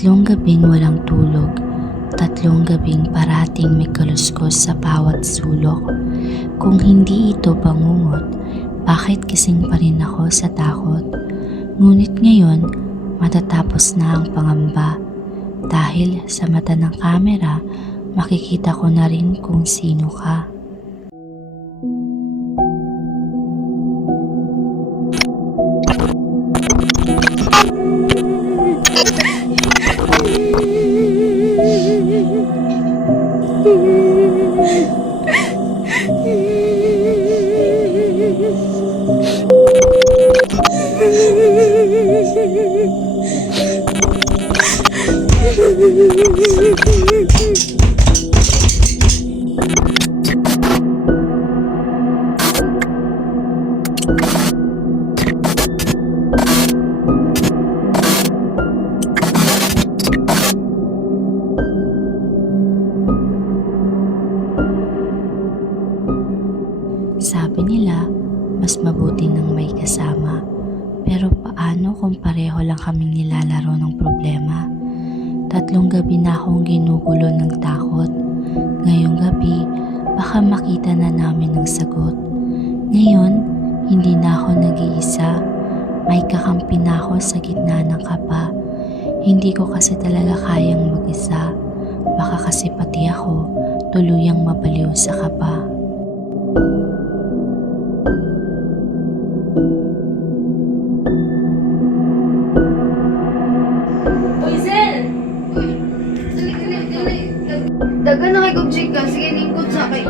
3 gabing walang tulog, 3 gabing parating may kaluskos sa bawat sulok. Kung hindi ito bangungot, bakit gising pa rin ako sa takot? Ngunit ngayon, matatapos na ang pangamba. Dahil sa mata ng kamera, makikita ko na rin kung sino ka. Sabi nila, mas mabuti nang may kasama. Pero paano kung pareho lang kaming nilalaro ng problema? 3 gabi na akong ginugulo ng takot. Ngayong gabi, baka makita na namin ang sagot. Ngayon, hindi na ako nag-iisa. May kakampi na ako sa gitna ng kaba. Hindi ko kasi talaga kayang mag-isa. Baka kasi pati ako tuluyang mabaliw sa kaba. Dagan na kay kog chika, sige lingkod sa kay.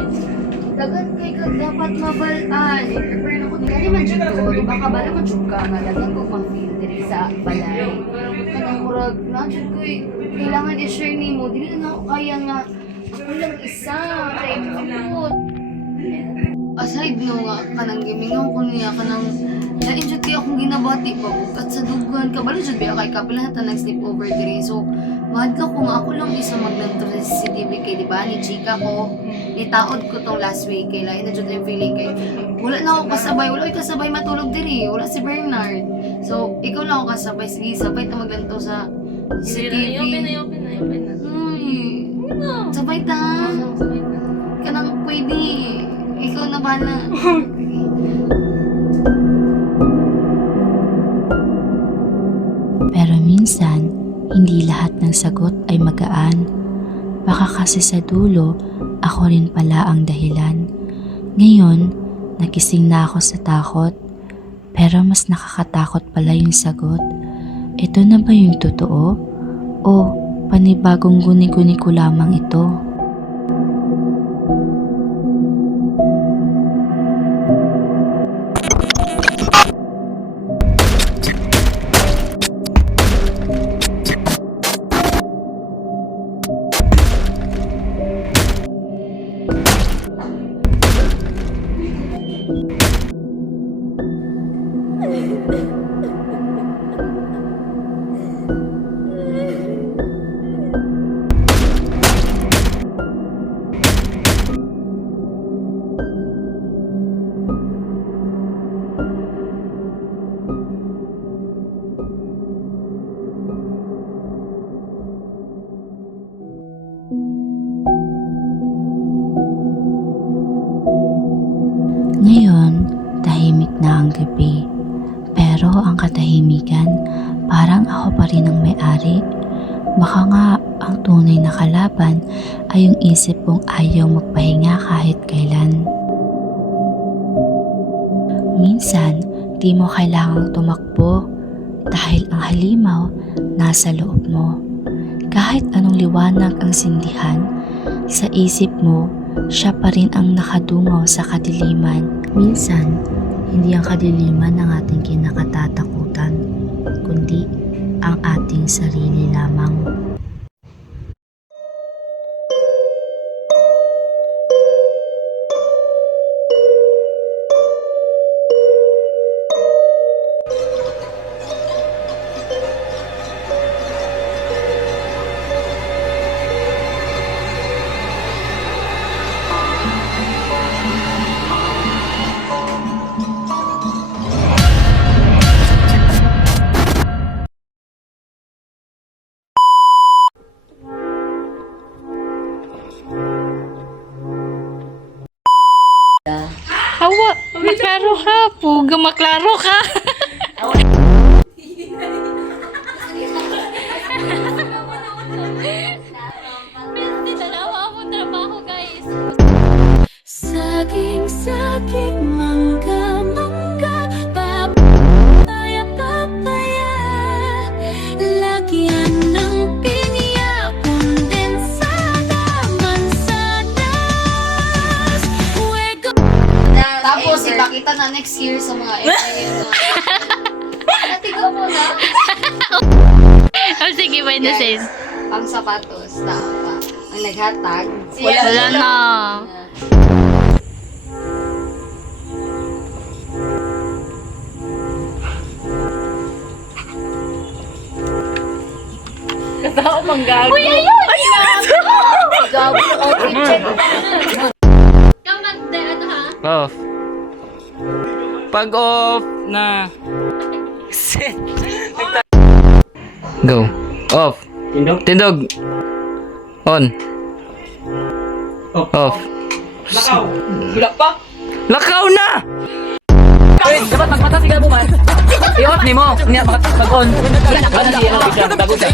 Dagan kay kag dapat mabalaan. Pero ako dili man jud ko, di ba kabala man jud ka nga dagan kog pang-feel diri sa balay. Kanang murag na jud ko kailangan i-share nimo, dili na ako kaya nga ako lang isa kay kapot. Aside no nga kanang gimingaw ko niya kanang lain jud kay akong ginabati pa bukat sa dugan kabalo jud biya kay kapilan ta nag-sleep over diri. So mahadlaw ko nga ako lang isa maglanto sa CCTV kay di ba ni chika ko itaod ko tong last week kay lain na jud yung feeling kay wala na ako kasabay, wala ko kasabay matulog diri, wala si Bernard. So ikaw lang ako kasabay, sige sabay ta maglanto sa CCTV. Open na. Sabay ta. Kanang pwede. Ikaw na bala. Pero minsan, hindi lahat ng sagot ay magaan. Baka kasi sa dulo, ako rin pala ang dahilan. Ngayon, nagising na ako sa takot. Pero mas nakakatakot pala yung sagot. Ito na ba yung totoo? O panibagong guni-guni ko lamang ito? Ngayon, tahimik na ang gabi. Pero ang katahimikan, parang ako pa rin ang may-ari. Baka nga ang tunay na kalaban ay yung isip kong ayaw magpahinga kahit kailan. Minsan, di mo kailangang tumakbo dahil ang halimaw nasa loob mo. Kahit anong liwanag ang sindihan, sa isip mo, siya pa rin ang nakadungaw sa kadiliman. Minsan, hindi ang kadiliman ang ating kinakatatakutan, kundi ang ating sarili lamang. Maklaro ka, puga, maklaro ka. Saging mangga papaya lagyan ng pinya kondensada mansanas Tapos, ipakita na next year sa mga FIU na. Natigaw mo na. Oh, sige, by the same. Ang sapatos, tama. Ang naghatag. Wala na. Kasama mang gago. Uy, ayun! Gago, outfit check. Ikaw ano ha? Off. Pag off na. Set. Go. Off. Tindog? Tindog. On. Off. Lakaw! Wala pa! Lakaw na! Uy, dapat magmata si Gabo man. I-off ni mo. Niya, mag-on. Ano si ano bigla bago siya.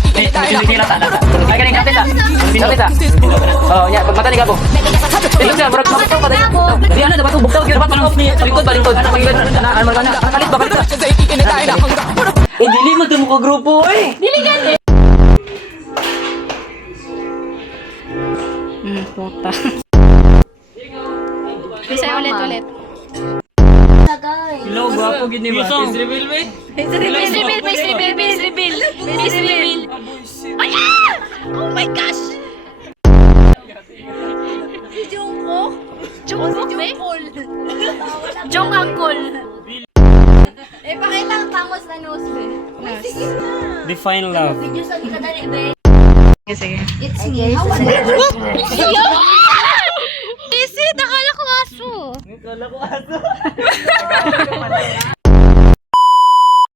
Hindi na sana. Ay kaning kapit ah. Kapit ah. Oh, nya magmata ni Gabo. Tindog siya, murag mabitaw pa din. Di ano dapat bugtaw gyud dapat manong balingkod balingkod. Ano pagigod na ano man na. Kalit ba kalit. Eh, dili mo ito mo ka grupo eh! Puta. Bisa ulit. Hello, gwapo gid ni ba? Is reveal me? Face reveal. Ayan! Oh my gosh! Si Jungkook? Jungkook, eh? Jung Uncle. Pakita ang tangos na nose, be. Define love. Video sa di ka dali, be. Sige. It's me. How are you? Isit! Akala ko aso. Kala ko ato.